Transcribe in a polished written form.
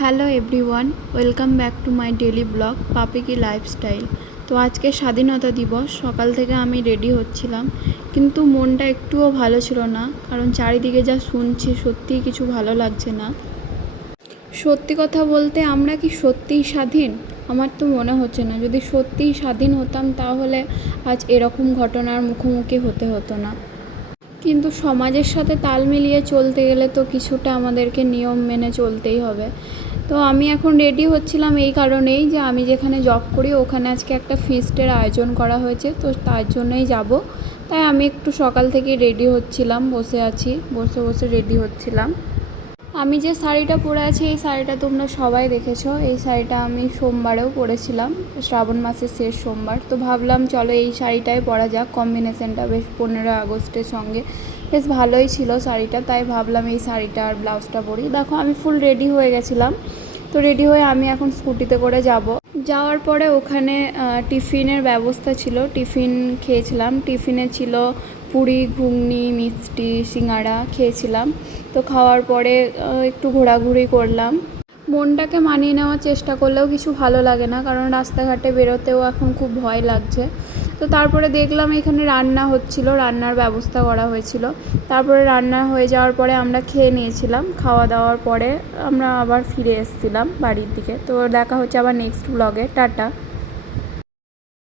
Hello everyone, welcome back to my daily blog পাপিকি lifestyle. তো আজকে স্বাধীনতা দিবস, সকাল থেকে আমি রেডি হচ্ছিলাম, কিন্তু মনটা একটুও ভালো ছিল না, কারণ চারিদিকে যা শুনছি সত্যিই কিছু ভালো লাগছে না। সত্যি কথা বলতে আমরা কি সত্যিই স্বাধীন? আমার তো মনে হচ্ছে না। যদি সত্যিই স্বাধীন হতাম তাহলে আজ এরকম ঘটনার মুখোমুখি হতে হতো না। কিন্তু সমাজের সাথে তাল মিলিয়ে চলতে গেলে তো কিছুটা আমাদেরকে নিয়ম মেনে চলতেই হবে। তো আমি এখন রেডি হচ্ছিলাম এই কারণেই যে আমি যেখানে জব করি ওখানে আজকে একটা ফিস্টের আয়োজন করা হয়েছে, তো তার জন্যই যাব। তাই আমি একটু সকাল থেকে রেডি হচ্ছিলাম, বসে বসে রেডি হচ্ছিলাম। আমি যে শাড়িটা পরে আছি এই শাড়িটা তোমরা সবাই দেখেছো। এই শাড়িটা আমি সোমবারেও পরেছিলাম, শ্রাবণ মাসের শেষ সোমবার। তো ভাবলাম চলো এই শাড়িটাই পরা যাক, কম্বিনেশনটা বেশ 15 আগস্টের সঙ্গে বেশ ভালোই ছিল শাড়িটা, তাই ভাবলাম এই শাড়িটা আর ব্লাউজটা পরি। দেখো আমি ফুল রেডি হয়ে গেছিলাম। তো রেডি হয়ে আমি এখন স্কুটিতে করে যাওয়ার পরে ওখানে টিফিনের ব্যবস্থা ছিল, টিফিন খেয়েছিলাম। টিফিনে ছিল পুরি, ঘুগনি, মিষ্টি, সিঙ্গাড়া খেয়েছিলাম। তো খাওয়ার পরে একটু ঘোরাঘুরি করলাম। মনটাকে মানিয়ে নেওয়ার চেষ্টা করলেও কিছু ভালো লাগে না, কারণ রাস্তাঘাটে বেরোতেও এখন খুব ভয় লাগছে। তো তারপরে দেখলাম এখানে রান্না হচ্ছিল, রান্নার ব্যবস্থা করা হয়েছিল। তারপরে রান্না হয়ে যাওয়ার পরে আমরা খেয়ে নিয়েছিলাম। খাওয়া দাওয়ার পরে আমরা আবার ফিরে এসেছিলাম বাড়ির দিকে। তো দেখা হচ্ছে আবার নেক্সট ব্লগে। টাটা।